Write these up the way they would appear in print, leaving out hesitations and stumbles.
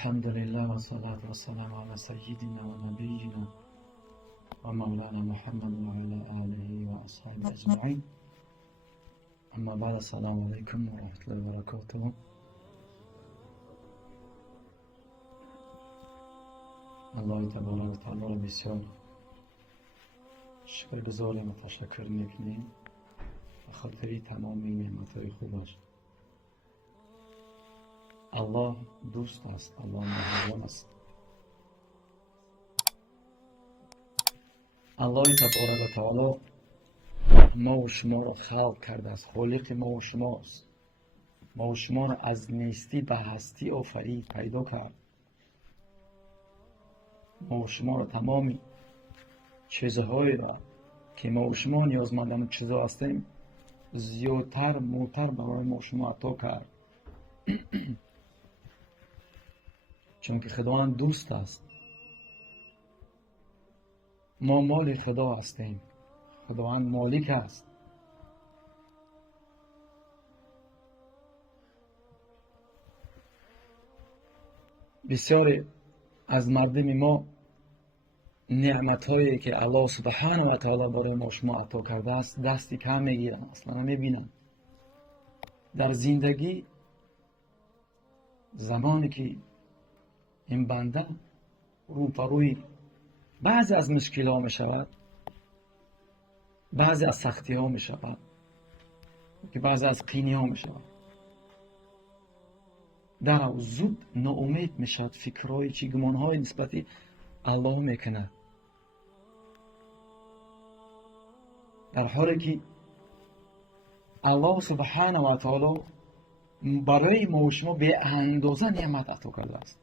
الحمد لله والصلاة والسلام على سيدنا ونبينا ومولانا محمد وعلى آله وأصحابه أجمعين. أما بعد، السلام عليكم ورحمة الله وبركاته. الله تبارک و تعالی را بسیار شکرگزاریم و تشکر میکنیم به خاطر تمام نعمت‌های خوبش. الله دوست است، الله مهربان است. الله تبارک و تعالی ما و شما را خلق کرده است، خالق ما و شماست. ما و شما را از نیستی به هستی آفرید، پیدا کرد. ما و شما را تمامی چیزهایی را که ما و شما نیازمندان چیزها هستیم زیادتر برای ما و شما عطا کرد. چون که خداوند دوست است. ما مال خدا هستیم، خداوند مالک است. بسیاری از مردم ما نعمت‌هایی که الله سبحانه و تعالی برای ما شما عطا کرده است دستی کم میگیرن، اصلا نمیبینن. در زندگی زمانی که این بنده روی بعضی از مشکل ها می شود، بعضی از سختی ها می شود، که بعضی از قینی ها می شود، در زود ناامید می شود، فکرهای چی گمان های نسبتی الله می کند، در حالی که الله سبحانه و تعالی برای ما و شما به اندازه نعمت عطا کرده است.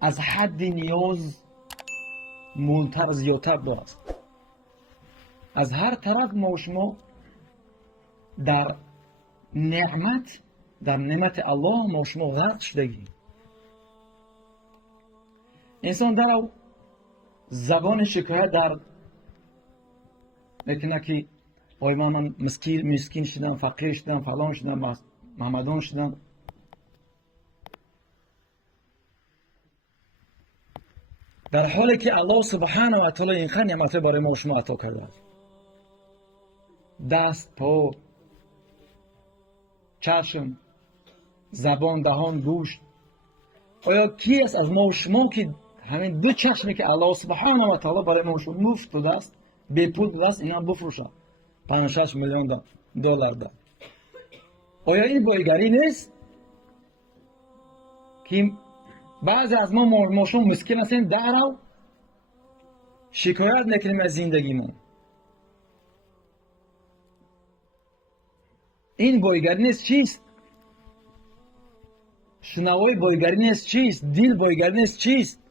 از حد نیاز مونتر زیادتر دارد. از هر طرف ما و شما در نعمت الله ما و شما غرق شدگی. انسان در زبان شکایت در میکنه که آی من مسکین شدم، فقیر شدم، فلان شدم، محمدان شدم. در حالی که الله سبحانه و تعالی اینقدر نعمت برای ما و شما عطا کرده است. دست، پا، چشم، زبان، دهان، گوشت. آیا کی است از ما و شما که همین دو چشمی که الله سبحانه و تعالی برای ما و شما مفت داده است، به پول داده است، اینا بفروشد 5-6 میلیون دلار ده؟ آیا این بایگری نیست که بعضی از ما شما مسکین هستیم، درو شکایت میکنیم از زندگیمون؟ این بایگری نیست چیست؟ شنوای بایگری نیست چیست؟ دل بایگری نیست چیست؟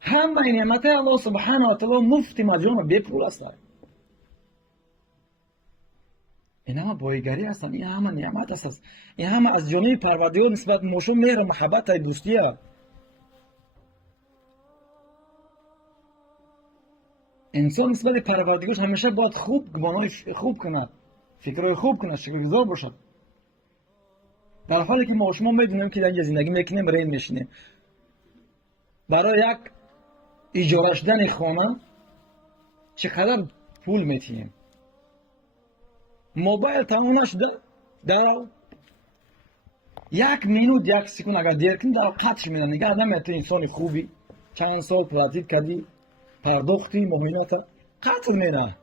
همه نعمت الله سبحانه و تعالی مفت مجانا بی پول است. این همه بایگری هستند، این همه نعمت است، این همه از جانب پروردگار نسبت ما شما مهر، محبت، دوستی. انسان نسبت پروردگارش همیشه باید گمانهای خوب کند، فکرهای خوب کند، شکرگزار باشد. در حالی که ما شما میدونیم که در اینجا زندگی میکنیم، رین میشینیم، برای یک اجاره شدن خانه چقدر پول میتیم. موبایل تمام نشده، در یک مینوت، یک سکون اگر دیر کنی در قطعش میدن. نگه نمیتونی انسان خوبی چند سال پراتید کردی، پرداختی مهینات قطع میدن.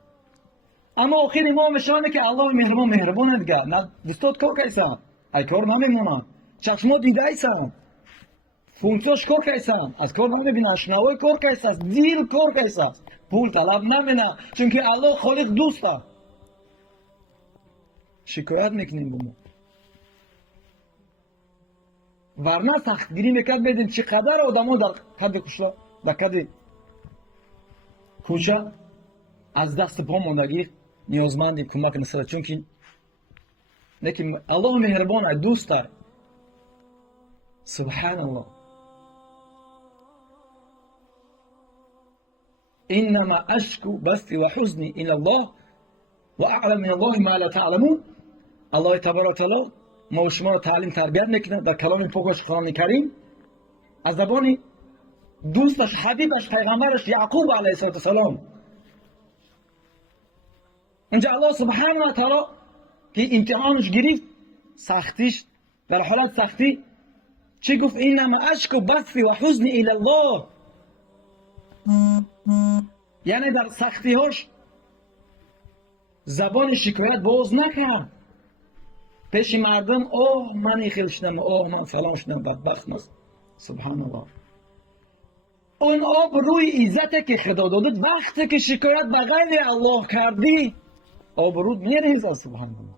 اما آخر ما میشانه که الله مهربان دیگه. نه دستات کار کیسن، ای کار نمیمونن، چشمات دیده ایسن، فونکساش کار کیسن، از کار نمیبینن، شنوای کار کیسن، دل کار کیسن، پول طلب نمینن، چون که الله خالق دوسته. شکایت میکنیم با ما، ورنه سختگیری میکرد. بدین چقدر آدم ها در قد کشلا، در قد کوچه از دست پا ماندگی نیازمندی کمک نصرت. چون که الله مهربانه، دوسته. سبحان الله. انما اشکو بثی و حزنی الى الله و اعلم من الله ما لا تعلمون. الله تبارک و تعالی ما و شما رو تعلیم تربیت میکنه در کلام پاکش قرآن کریم از زبان دوستش حبیبش پیغمبرش یعقوب علیه السلام. اونجا الله سبحانه و تعالی که امتحانش گرفت سختیش در حالت سختی چی گفت؟ اینما اشکو بثی و حزنی الی الله. یعنی در سختی هاش زبان شکایت باز نکرد پیش مردم. اوه من خیل شدم، اوه من فلان شدم، بدبخت است. سبحان الله. اون آب روی عزت که خدا دادد وقتی که شکایت به غیر الله کردی آب رود میریزه. سبحان الله.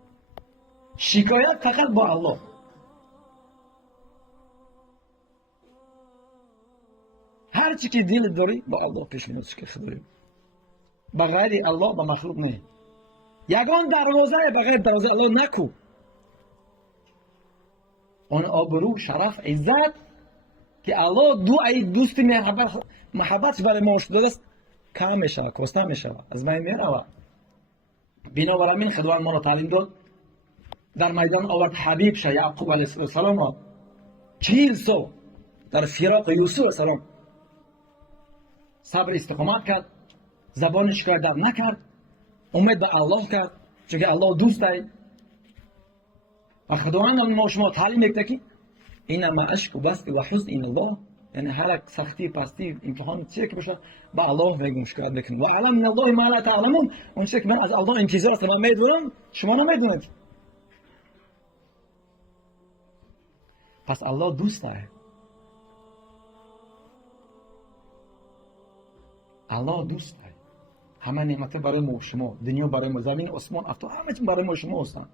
شکایت فقط با الله. هر چی که دل داری با الله پیش میاد شکایت داری. به غیر الله با مخلوق نه. یگان دروازه بغیر دروازه الله نکو. اون آبرو شرف عزت که الله دوستی محبت برای ما شده است کم میشه، کاسته میشه، از بین میره. بنابر همین خداوند ما را تعلیم داد در میدان آورد حبیب شه یعقوب علیه السلام 40 سال در فراق یوسف علیه السلام صبر استقامت کرد، زبان شکایت در نکرد، امید به الله کرد چون که الله دوست دارد. و خداوند ما شما تعلیم میده که اینما اشکو بثی و حزن الی الله، یعنی هر سختی پستی امتحان چیه که باشه با الله میگم شکایت بکن. و علم من الله ما لا تعلمون، اون چیزی که من از الله انتظار است من میدونم شما نمیدونید. پس الله دوست داره. الله دوست داره. همه نعمت برای ما و شما، دنیا برای ما، زمین آسمان افتا همه چیز برای ما و شما هستند.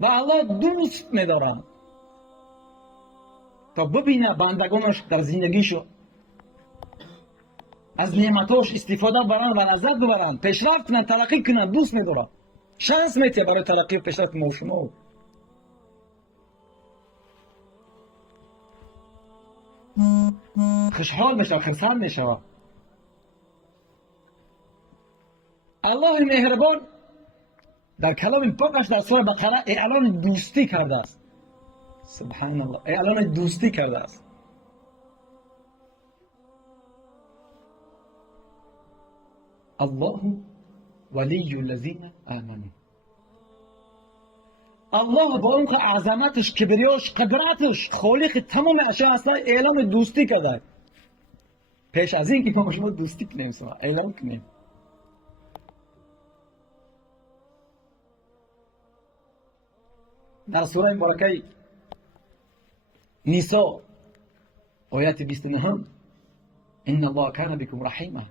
و الله دوست می‌دارد تا ببینه بندگانش در زندگیشو از نعمتاش استفاده برن و لذت ببرن، پیشرفت کنن، ترقی کنن. دوست می‌دارد. شانس میده برای ترقی و پیشرفت ما و شما. خوشحال میشه، خرسند میشه. الله مهربان در کلام پاکش در سوره بقره اعلان دوستی کرده است. سبحان الله. اعلان دوستی کرده است. الله ولی الذین آمنوا. الله با اون که عظمتش، کبریاش، قدرتش خالق تمام اشیاء هست اعلان دوستی کرده. پیش از این که ما شما دوستی کنیم اعلان کنیم. در سوره مبارکه نساء آیت 29 ان الله کان بكم رحیما.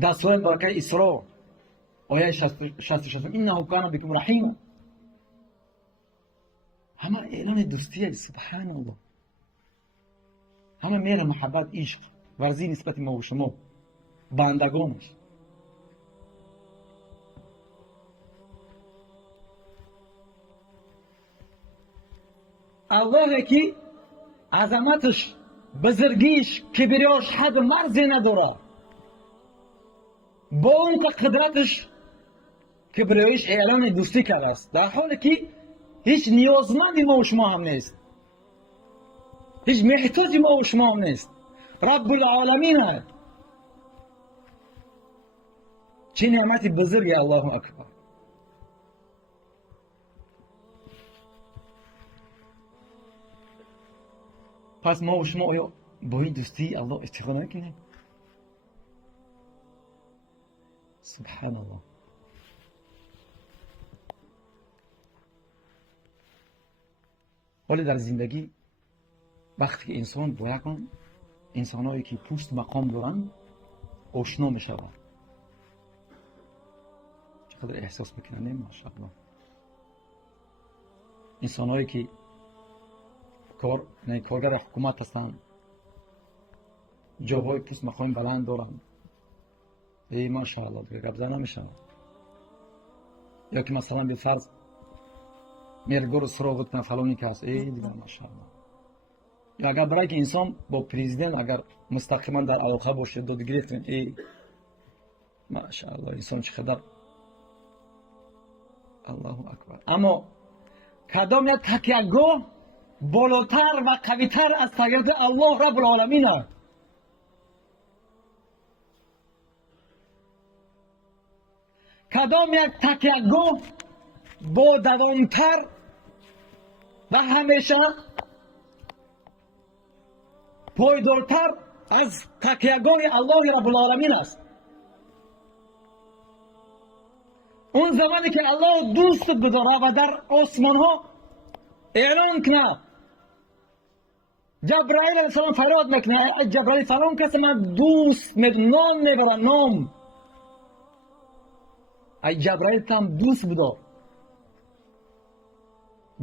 در سوره مبارکه اسراء آیه 66 انه کان بكم رحیما. همه اعلان دوستی. سبحان الله. همه مهر، محبت، عشق ورزی نسبت ما و شما بندگانش. الله که عظمتش، بزرگیش، کبریاش حد و مرزی نداره. با اون که قدرتش، کبریایش اعلان دوستی کرده است، در حالی که هیچ نیازمندی ما و شما هم نیست، هیچ محتاجی ما و شما هم نیست. رب العالمین هست. چه نعمت بزرگی. الله اکبر. پس ما و شما آیا با این دوستی الله استفاده نکنیم؟ سبحان الله. ولی در زندگی وقتی که انسان با یکان انسانهایی که پوست مقام دارن آشنا می شود، چقدر احساس میکنن. ماشاءالله. انسانهایی که کارگر حکومت هستند، جاهای پوست مقام بلند دارن، ای ماشاءالله دیگه گپ زن نمیشه. یا که مثلا به فرض میرگور سراغ کنه فلانی کس، ای دیگه ماشاءالله. یا اگر برای که انسان با پرزیدنت اگر مستقیما در علاقه باشه داد گرفتن، ای ماشاءالله انسان چقدر الله اکبر. اما کدام یک تکیهگاه بالاتر و قویتر از تکیهگاه الله رب العالمین است؟ کدام یک تکیهگاه با دوامتر و همیشه پایدارتر از تکیهگاه الله رب العالمین است؟ اون زمانی که الله دوست بداره و در آسمان ها اعلان کنه، جبرائیل علیه السلام فریاد میکنه، جبرائیل فلان کسی من دوست نام میبرم، نام. ای جبرائیل تام دوست بدار،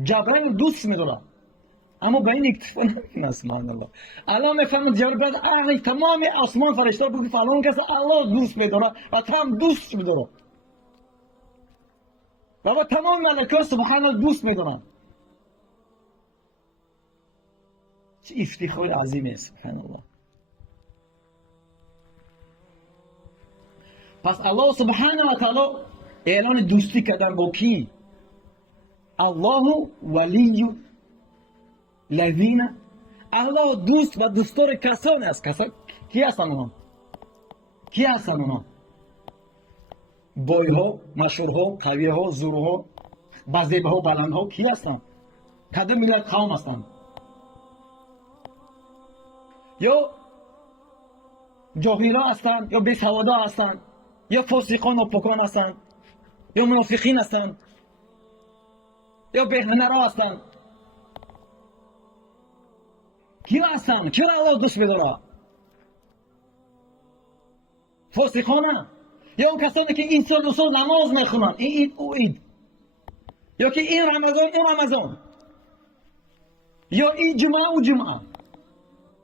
جبرائیل دوست میداره، اما به این اکتفا نمیکنه. سبحان الله. الله میفهمد جبرائیل اهل تمام آسمان فرشته بگو فلان کسی الله دوست میداره و تو هم دوست میداره و با تمام ملائکه سبحان الله دوست میدارن. چه افتخار عظیمی است. سبحان الله. پس الله سبحانه و تعالی اعلان دوستی کردن با کی؟ الله ولی الذین، الله دوست و دوستدار کسانی است. کی هستن اونها؟ کی هستن اونها؟ بایها، مشهورها، قویها، زورها، بزیبها، بلندها کی هستن؟ کدام ملت قوم هستن؟ یا جاهلا هستن، یا بیسوادا هستن، یا فاسقان و پاکان هستن، یا منافقین هستن، یا بهنرا هستن؟ کی هستن؟ چرا الله دوست می‌داره؟ فاسقانه؟ یا اون کسانی که این سال و سال نماز میخونن، این عید او عید، یا که این رمضان اون رمضان، یا این جمعه او جمعه.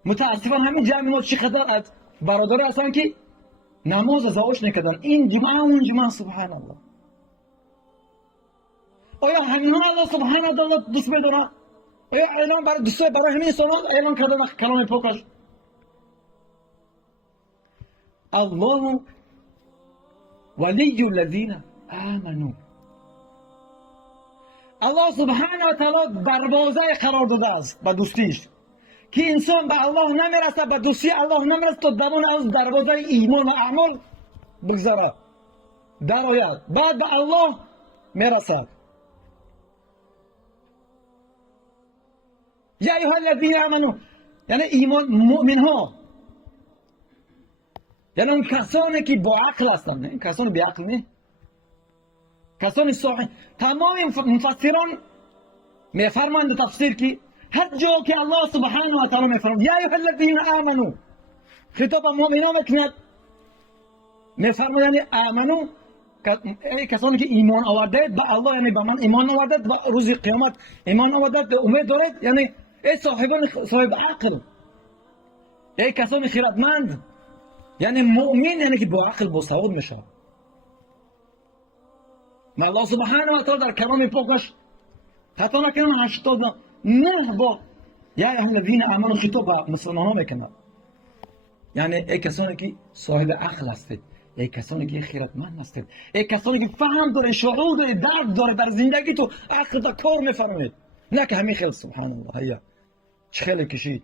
متاسفانه همین جمع ما چقدر از برادر هستن که نماز ازاوش نکردن، این جمعه اون جمعه. سبحان الله. آیا همین الله سبحانه و تعالی دوست می‌داره؟ آیا اعلان برای دوستی برای همین انسان اعلان کردن کلام پاکش؟ الله ولی الذین آمنوا. الله سبحانه و تعالی بروازه قرار داده است به دوستیش که انسان به الله نمیرسه، به دوستی الله نمیرسه تا درون از دروازه ایمان و اعمال بگذره، در آید، بعد به الله میرسد. یا ایها الذین آمنوا یعنی ایمان، مؤمن ها، یعنی اون کسانی که با عقل هستند، نه کسانی بی عقل، نه کسانی صاحب. تمام مفسران میفرمایند تفسیر که هر جا که الله سبحانه و تعالی میفرماید یا ایها الذین آمنوا، خطاب به مؤمنان میکند، میفرماید یعنی آمنو کسانی که ایمان آوردید به الله، یعنی به من ایمان آوردید، به روز قیامت ایمان آوردید، به امید دارید، یعنی ای صاحبان صاحب عقل، ای کسانی خردمند، یعنی مؤمن یعنی که با عقل با سواد میشه. ما الله سبحانه و تعالی در کلام پاکش خطا نکنم 89 بار یا ایها الذین آمنوا خطاب به مسلمانان میکنه، یعنی ای کسانی که صاحب عقل هستید، ای کسانی که خردمند هستید، ای کسانی که فهم داره، شعور داره، درک داره در زندگی تو، عقل تا کار میفرمایید، نه که همین خیلی. سبحان الله. هیا چه خیلی کشید.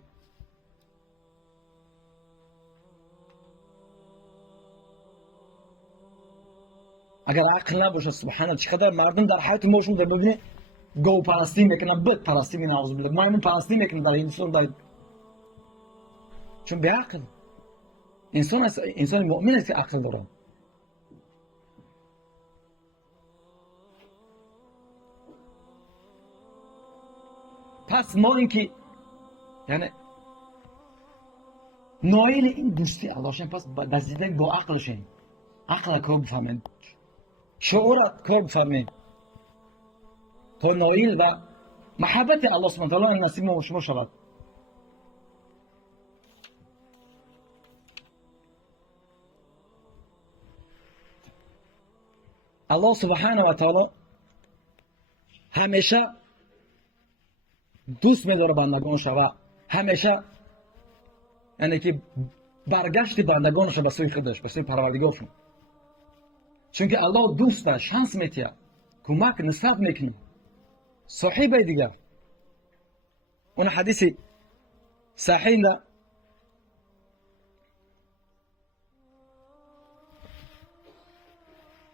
اگر عقل نباشه سبحان الله چقدر مردم در حیات ما شون در ببینه گو پرستی میکنن، بت پرستی میکنن، اعوذ بالله، مایمون پرستی میکنن در هندوستان، در چون به عقل انسان مؤمن است که عقل داره. پس ما اینکه یعنی نایل این دوستی الله شیم، پس دستیدن با عقل شیم، عقل کار بفهمین، شعورت کار بفهمین تا نایل و محبت الله سبحانه و تعالی نصیب ما و شما شود. الله سبحانه و تعالی همیشه دوست می‌داره بندگانش و همیشه یعنی که برگشت بندگانش به سوی خودش، به سوی پروردگارشون، چون که الله دوست داره، شانس میتیه کمک نسبت میکنه صاحب دیگر. اون حدیث صحیح ده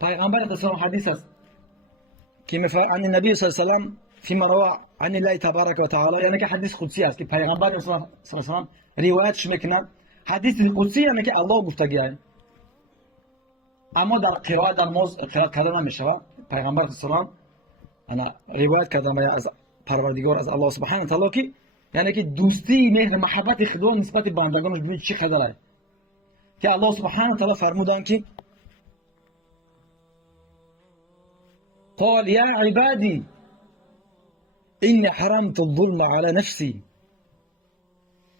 پیغمبر قسم حدیث است که میفرماید عن النبی صلی الله علیه و سلم فيما روى عن الله تبارك وتعالى، یعنی که حدیث قدسی است که پیغمبر صلی الله علیه و سلم روایتش میکنه. حدیث قدسی یعنی که الله گفتگیه، اما در قرائت در موز قرائت کردن نمیشه. پیغمبر صلی الله علیه و سلم انا روایت کردم از پروردگار از الله سبحانه و تعالی که یعنی که دوستی مهر محبت خدا نسبت به بندگانش ببین چه قدره، که الله سبحانه و تعالی فرمودن که قال يا عبادي إني حرمت الظلم على نفسي،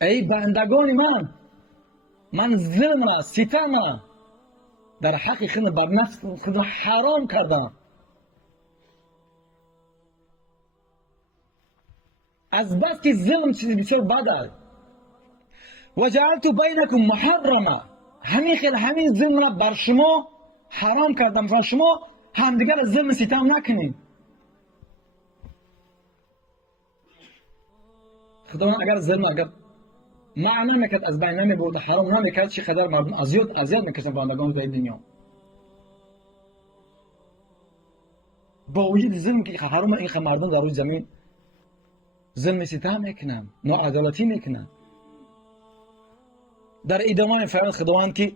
ای بندگان من ظلم را ستم را در حق خود بر نفس خود حرام کردم. از بس که ظلم چیزی بسیار بد است. و جعلت بینکم محرما، همین ظلم را بر شما حرام کردم و شما همدیگر ظلم ستم نکنید. خداوند اگر ظلم اگر معنا میکرد از بین نمیبرد حرام نمیکرد، چقدر مردم اذیت میکردن بندگان در دنیا. با وجود ظلم که حرام این مردم در روی زمین ظلم ستم میکنن، ناعدالتی میکنن. در ادامه فرمان خداوند که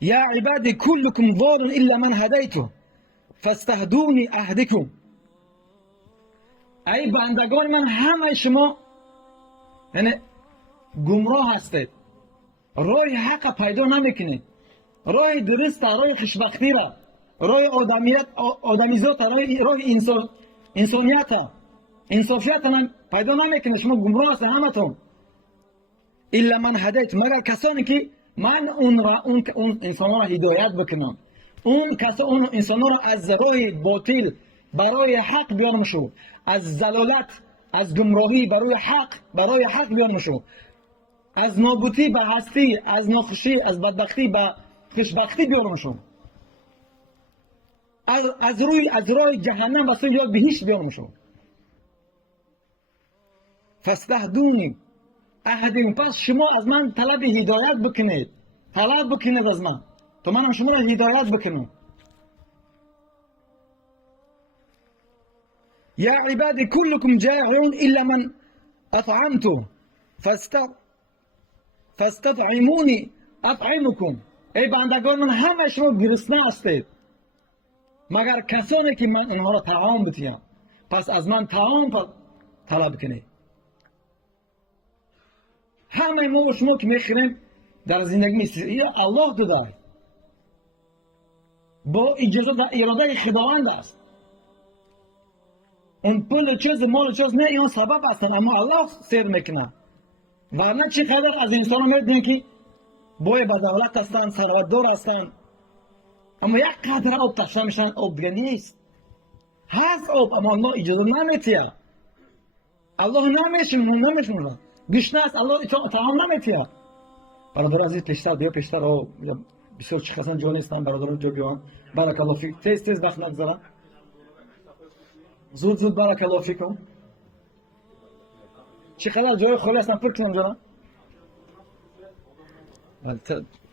یا عبادی کلکم ضال الا من هدیته فاستهدونی اهدکم، ای بندگان من همه شما یعنی گمراه هستید، راه حق پیدا نمیکنید، راه درست، راه خوشبختی را، راه آدمیزات، راه انسانیت پیدا نمیکنید، شما گمراه هستید همتون. الا من هدیت، مگر کسانی که من اون انسان را هدایت بکنم، اون انسان را از راه باطل برای حق بیارم شو، از ضلالت از گمراهی برای حق بیارم شو، از نابودی به هستی، از ناخوشی از بدبختی به خوشبختی بیارم شو، از راه جهنم و سوی بهشت بیارم شو. فاستهدونی اهدیم، پس شما از من طلب هدایت بکنید، از من تا منم شما را هدایت بکنم. یا عبادی کلکم جائعون الا من اطعمته فاستطعمونی اطعمکم، ای بندگان من همه شما گرسنه هستید مگر کسانی که من اونها را طعام بدهم، پس از من طعام طلب کنید. همه ما و شما که میخوریم در زندگی میستید الله داده، با اجازه و اراده خداوند است. اون پول چیز مال چیز نه، اینا سبب هستن، اما الله سیر میکنه. ورنه چقدر از انسان ها میدونی که بای بدولت هستن، ثروتدار هستن، اما یک قدر آب تشنه میشن، آب دیگه نیست. هست آب اما الله اجازه نمیتیه، الله نمیشونه، گشنه است الله طعام نمیتیه. برادر عزیز پیشتر بسیار چخصان جا نیستن، برادران جا بیان. بارک الله فیک، تیز وقت نگذارن، زود بارک الله فیکم. چقدر جای خالی هستن، پر کنم جانا.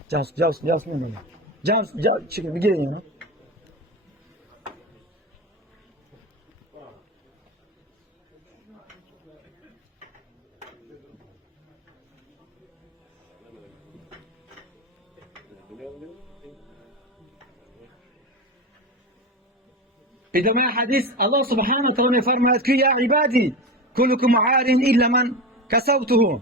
جاوز میمونم، چی بگیره اینا. ادامه حدیث الله سبحانه و تعالی فرماید که یا عبادی کلکم عار الا من کسوته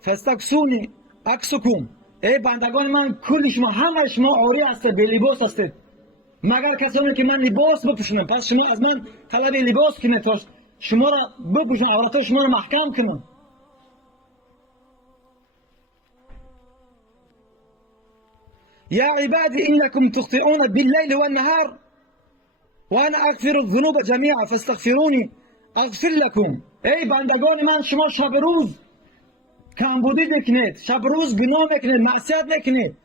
فاستکسونی اکسکم، ای بندگان من کل شما همه شما عاری هستید، بی لباس هستید مگر کسانی که من لباس بپوشونم، پس شما از من طلب لباس کنید تا شما را بپوشونم، عورت شما را محکم کنم. یا عبادی انکم تخطئون باللیل والنهار وانا اغفر الذنوب جميعا فاستغفروني اغفر لكم، ای بندگان من شما شب روز کمبودی میکنید، شب روز گناه میکنید، معصیت میکنید،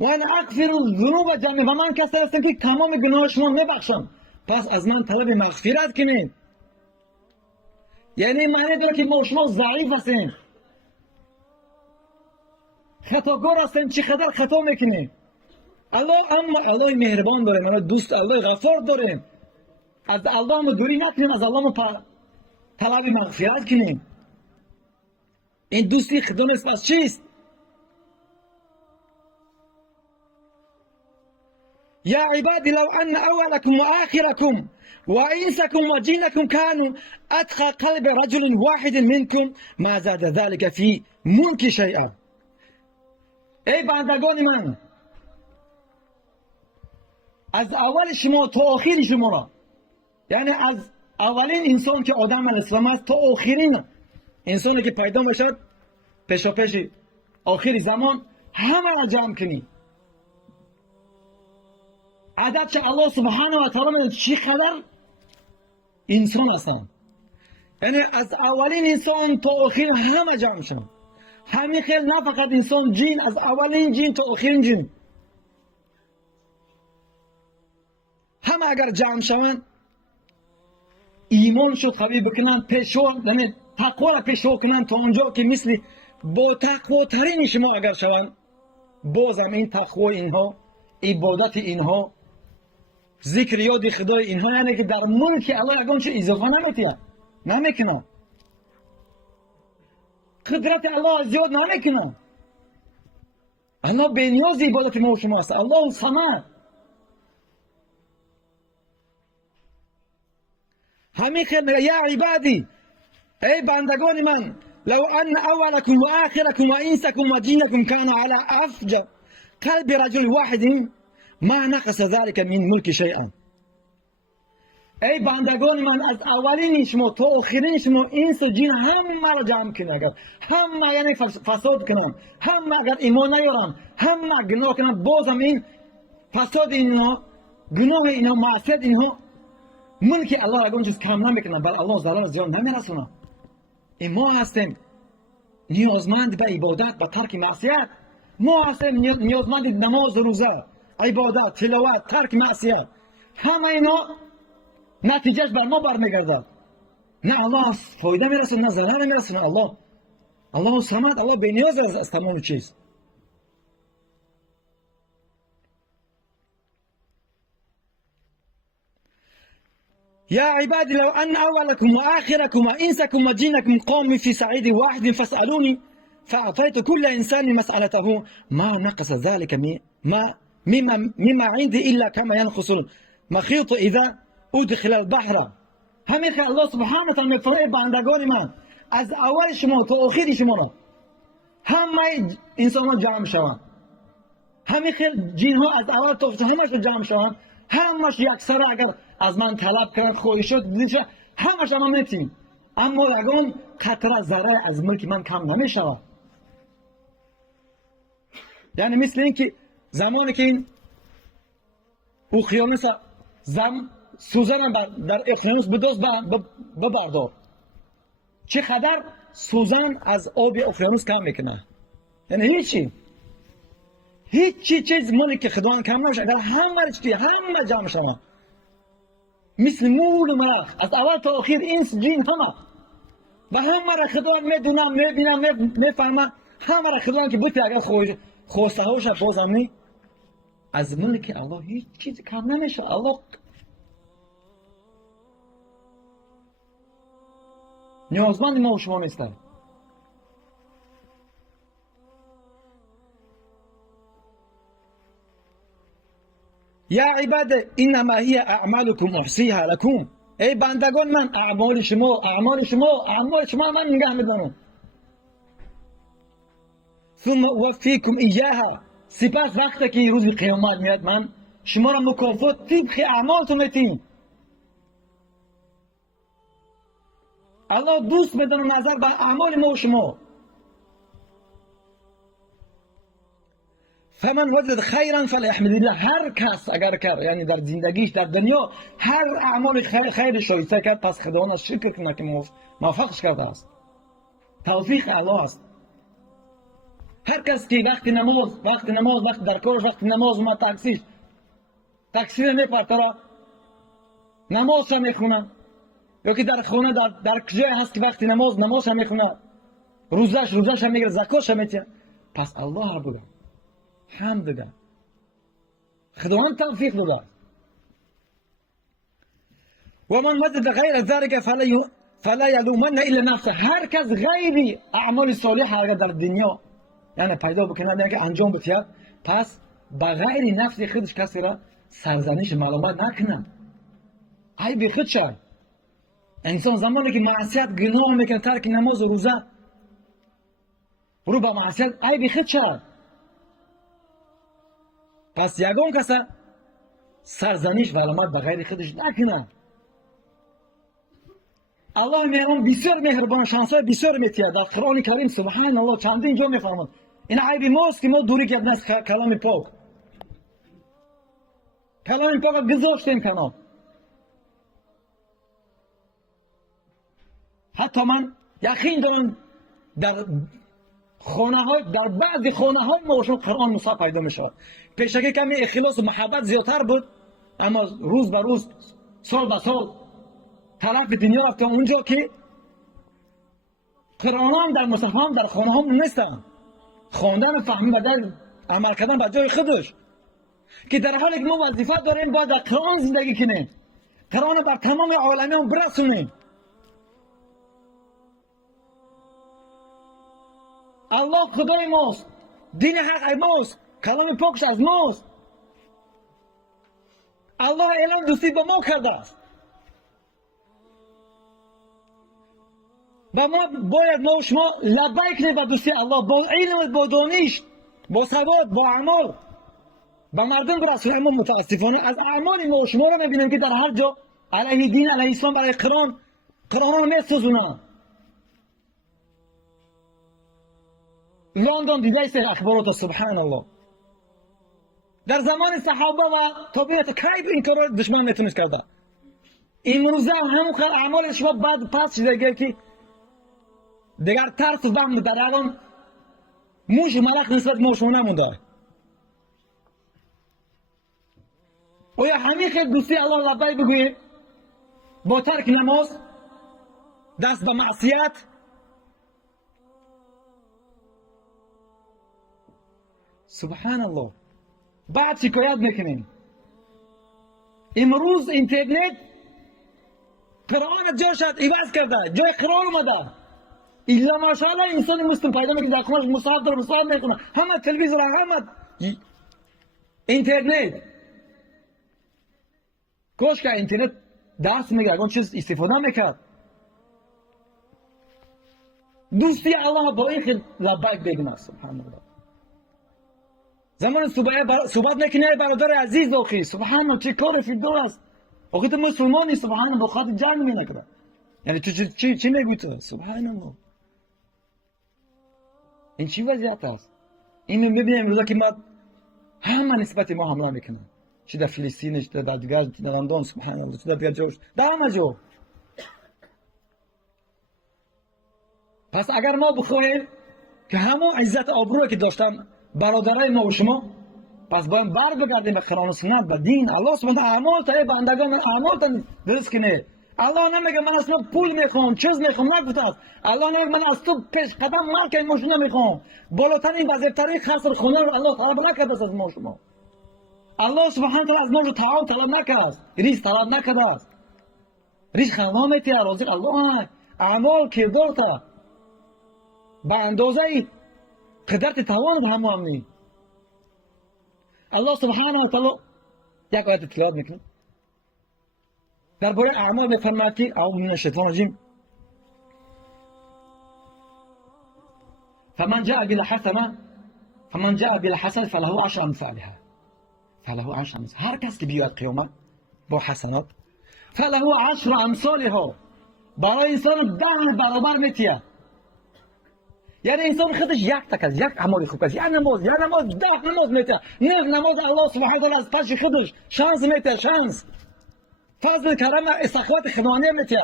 و انا اغفر الذنوب جميعا و من کسی هستم که تمام گناه شما میبخشم. پس از من طلب مغفرت کنید. یعنی معنی داره که ما شما ضعیف هستیم، خطاکار هستیم، چقدر خطا میکنیم. اما الله مهربان داره، من دوست الله غفار داریم. از الله ما دوری نکنیم، از الله ما طلب مغفرت کنیم. این دوستی خدا نیست. پس چیست؟ يا عبادي لو أن أولكم وآخركم وإنسكم وجنكم كانوا أتقى قلب رجل واحد منكم ما زاد ذلك في ملك شيئا. ای بندگان من، از اول شما تا آخر شما را، یعنی از اولین انسان که آدم علیه السلام است تا آخرین انسانی که پیدا باشد پیشا پیش آخر زمان، همه را جمع کنی. عدد چه الله سبحانه و تعالی چقدر انسان هستند، یعنی از اولین انسان تا آخرین همه جمع شد. همین خیلی نه فقط انسان، جین، از اولین جین تا آخرین جین همه اگر جمع شوند، ایمان شد قوی بکنند، پیشوا، یعنی تقوا را پیشوا کنند تا اونجا که مثل با تقوا ترین شما اگر شوند، بازم این تقوا اینها، عبادت اینها، ذکر یاد خدای اینها، یعنی که در ملک الله یگان چه اضافه نمیکنه، قدرت الله زیاد نمیکنه. الله بنیاز عبادت ما و شما است. الله صمد. همین خیلی یا عبادی، ای بندگان من، لو ان اولکم و آخرکم و انسکم و جینکم کان علی افجر قلب رجل واحد ما نقص ذلك من ملک شیئا. ای بندگان من، از اولین شما تا آخرین شما، انس و جین همه را جمع کنه، اگر همه یعنی فساد کنن، همه اگر ایمان نیارن، همه گناه کنن، بازم این فساد اینها، گناه اینها، معصیت اینها، ملک الله اگر چیز کم نمیکنه، بل الله ضرر زیاد نمیرسونه. این ما هستیم نیازمند به عبادت، به ترک معصیت. ما هستیم نیازمند نماز، روزه، عبادت، تلاوت، ترک معصیت. همه اینا نتیجهش بر ما برمیگردد. نه الله فایده میرسونه، نه ضرر میرسونه. الله صمد، الله بینیاز از تمام چیز. يا عبادي لو أن أولكم وآخركم وإنسكم وجنكم قوموا في صعيد واحد فاسألوني فأعطيت كل إنسان مسألته ما نقص ذلك مما عندي إلا كما ينقص المخيط إذا أدخل البحر. همین که الله سبحانه و تعالی میفرماید بندگان من، از اول شما تا آخر شما را همه انسان ها جمع شوند، همین خیلی جین ها از اول تا آخر همش جمع شوند، همش یکسره اگر از من طلب کرد، خواهشات دیدید، همش هم نتیم، اما یگان قطره ذره از ملک من کم نمیشود. یعنی مثل این که زمانی که این اقیانوس سوزن در اقیانوس بدوز ببردار، چقدر سوزن از آب اقیانوس کم میکنه؟ یعنی هیچی چیز ملک خدا کم نمیشه اگر همه جمع شما، مثل مول و مرخ از اول تا آخر، اینس جین همه، و همه را خدا میدونم، میبینم، میفهمم، همه را خدا که بوده اگر خواسته هاش بازم نی، از ملک الله هیچ چیز کم نمیشه. الله نیازمند ما و شما نیستن. یا عباد انما هی اعمالکم احصیها لکم. ای بندگان من، اعمال شما من نگاه میدارم. ثم اوفیکم ایاها، سپس وقتی که روز قیامت میاد من شما را مکافات طبق اعمالتون میتیم. الله دوست میدونه نظر به اعمال ما و شما. فمن وجد خیرا فلیحمد الله، هر کس اگر کرد، یعنی در زندگیش در دنیا هر اعمال خیر شایسته کرد، پس خداوند از شکر کنه که موفقش کرده است. توفیق الله است. هر کس که وقت نماز وقت در کارش وقت نماز اومد تاکسی نمیپره نماز هم میخونه، یا که در خونه در جای هست که وقت نماز هم میخونه، روزش هم میگیره، زکاتش هم میده. پس الله را بگم حمد بگم خداوند توفیق بده. و من وجد غیر ذلك فلا یلومن الا نفسه. هر کس غیری اعمال صالح اگر در دنیا یعنی پیدا بکنه یعنی که انجام بده، پس با غیر نفس خودش کسی را سرزنش ملامت نکنه. عیب خود شد. انسان زمانی که معصیت گناه میکنه، ترک نماز و روزه رو با معصیت، عیب خود شد. پس یگان کس سرزنش و علامت به غیر خودش نکنه. الله مهربان بسیار مهربان، شانسای بسیار میتید. در قرآن کریم سبحان الله چندین جا میفرماد این عیب ماست که ما دوری کردیم از کلام پاک. کلام پاک گذاشتیم کنار. حتی من یقین دارم در بعضی خانه های ما شما قرآن مصحف پیدا میشه. پیشکی کمی اخلاص و محبت زیادتر بود، اما روز به روز سال به سال طرف دنیا رفته اونجا که قرآن هم در مصحف هم در خانه هم نیستن. خواندن و فهمیدن عمل کردن به جای خودش، که در حالی که ما وظیفه داریم باید در قرآن زندگی کنیم، قرآن بر تمام عالمیان برسونیم. الله خدای ماست، دین حق ماست، کلام پاکش از ماست. الله اعلام دوستی با ما کرده است و ما باید ما و شما لبیک کنیم به دوستی الله، با علم، با دانش، با سواد، با اعمال به مردم برسونیم. اما متاسفانه از اعمال ما و شما را میبینیم که در هر جا علیه دین، علیه اسلام، برای قرآن را میسوزونند. لندن دیده است اخبارات سبحان الله. در زمان صحابه و تابعین کی این کار را دشمن نتونست کرده. امروزه همون اعمال شما بعد پس شده که دیگر ترس و وهم در الان موش ملک نسبت ما شما نمونده. و یا همین خیلی دوستی الله لبیک بگوییم با ترک نماز، دست به معصیت، سبحان الله. بعد شکایت میکنیم امروز اینترنت قرآن جاشد عوض کرده، جای قرآن اومده. الا ماشاءالله انسان مسلم پیدا میکنه در خونش مصحف داره، مصحف میخونه، همه تلویزیون، همه اینترنت. کاش که اینترنت درس میگه، اون چیز استفاده میکرد. دوستی الله با این خیلی لبیک بگیم سبحان الله. زمان صحبت نکنه برادر عزیز آخی سبحان الله چه کار فیدور است. آخی تو مسلمانی سبحان الله بخاطر جنگ می نکنه. یعنی تو چی میگوی تو سبحان الله. این چی وضعیت است؟ این میبینیم امروزه که ما همه نسبت ما حمله میکنن، چی در فلسطین، چی در دیگر در لندن سبحان الله، چی در دیگر جاش، در همه جا. پس اگر ما بخواهیم که همون عزت آبرویی که داشتن برادرای ما و شما، پس باید بر بگردیم به قرآن و سنت، به دین. الله سبحانه اعمال تا بندگان اعمال تا درست کنه. الله نمیگه من از تو پول میخوام، چیز میخوام، نگفته است. الله نمیگه من از تو پیش قدم مال ماشین نمیخوام. بالاترین وظیفه‌ترین خسر خونه رو الله طلب نکرده است از ما شما. الله سبحانه تعالی از ما تعاون طلب نکرده است، ریزق طلب نکرده است. ریزق الله میته، رازق الله. اعمال کردار تا به اندازه قدرت توان به همه همونی. الله سبحانه و تعالی یک آیت تلاوت میکنه درباره اعمال میفرماید که اعوذ من الشیطان الرجیم فمن جاء بالحسنة فله عشر امثالها. هر کس که بیاد قیامت با حسنات، فله عشر امثالها، برای انسان 10 برابر میتیه. یعنی انسان خودش یک تک یک عمل خوب است، یک نماز 10 نماز میته، نه نماز الله سبحانه و تعالی از پس خودش شانس میته، شانس فضل کرم استخوات خداوندی میته.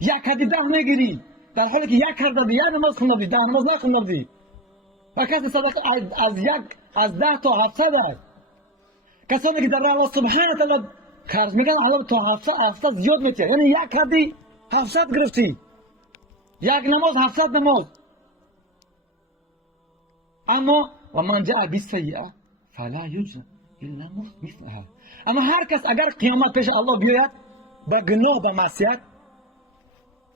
یک حدی 10 میگیری در حالی که یک کرده یک نماز خونده 10 نماز نخونده. و کسی صدقه از 10 تا 700 است. کسانی که در راه الله سبحانه و تعالی خرج میکنن حالا تا 700 زیاد میشه، یعنی یک کردی 700 گرفتی، یک نماز 700 نماز. اما و من جاء بالسیئه فلا یجزى الا مثلها. اما هر کس اگر قیامت پیش الله بیاید با گناه و معصیت،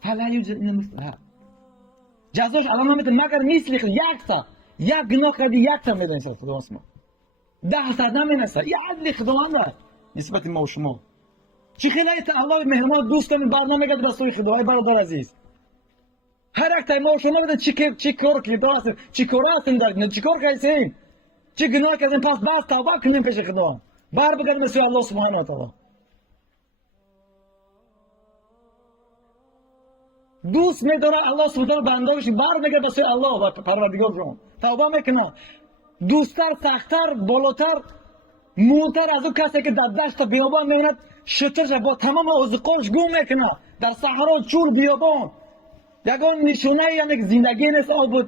فلا یجزى الا مثلها، جزاش الله نمیده مگر مثل یک گناه کردی یک تا میده انسان خدا اسما 10 نمیرسه. این عدل خداوند نسبت ما و شما. چی خیلی الله مهربان دوست کنید برنامه گرد به سوی خدا. ای برادر عزیز، هر یک ما و شما بده چی کار کردید هستیم، چی کار هستیم دارید، چی کار کردیم، چی گناه کردیم، پس بس توبه کنیم پیش خدا، بر بگردیم سوی الله سبحانه و تعالی. دوست میداره الله سبحانه و تعالی بنده‌اش بر بگرد به سوی الله و پروردگار جان، توبه میکنه. دوستتر، سختتر، بالاتر، مولتر از اون کسی که در دشت بیابان می‌بیند شترش با تمام عضوقاش گم میکنه در صحرا چور بیابان. یگان نشونه یعنی زندگی نیست آب و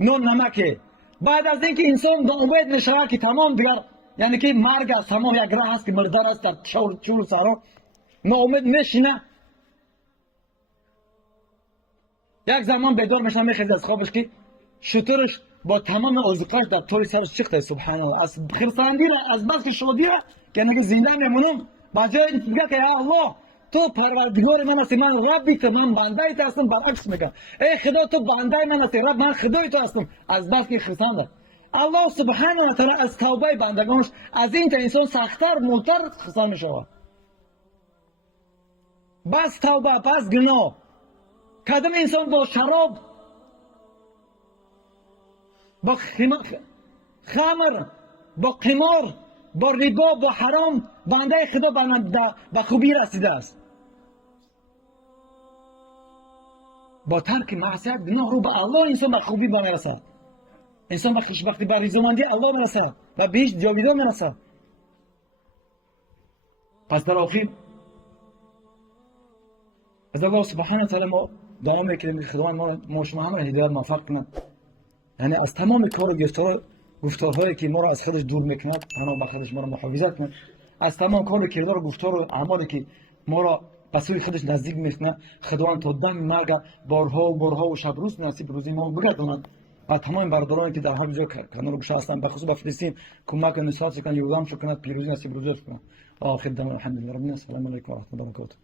نون نمکه. بعد از اینکه انسان ناامید میشود که تمام دیگر یعنی که مرگ است، تمام یک راه است که مردار است در چور صحرا، ناامید میشینه. یک زمان بیدار میشه میخیزه از خوابش که شترش با تمام عضوقاش در طول سرش چخته. سبحان الله، از خرسندی را از بس که شادی را که نگه زنده میمونم با جای میگه که یا الله تو پروردگار من هستی، من ربی تو، من بنده تو هستم. برعکس میگم ای خدا تو بنده من هستی، رب من خدای تو هستم. از بس که خرسنده الله سبحانه و تعالی از توبه بندگانش از این تا انسان سختتر مولتر خرسند میشود. بس توبه، بس گناه. کدام انسان با شراب، با خمر، با قمار، با ربا، با حرام بنده خدا به خوبی رسیده است. با ترک معصیت گناه رو به الله انسان به خوبی میرسد. انسان به خوشبختی، به رضامندی الله میرسد و بهش جاویدان میرسد. پس در آخر از الله سبحانه و تعالی ما دعا میکنیم که خداوند ما شما همه هدایت موفق کند، یعنی از تمام کار گفتارهایی که ما را از خودش دور میکند تنها به خودش ما را محافظت کند، از تمام کار کردار و گفتار و اعمالی که ما را به سوی خودش نزدیک میکند خداوند تا دم مرگ بارها و شب روز نصیب روزی ما بگرداند. و تمام برادرانی که در هر جا کنار گوشه هستند به خصوص به فلسطین کمک و نصرت کند، یردام شو کند، پیروزی نصیب روزی کند. آخر دم الحمدلله رب العالمین. السلام علیکم و رحمت الله و برکاته.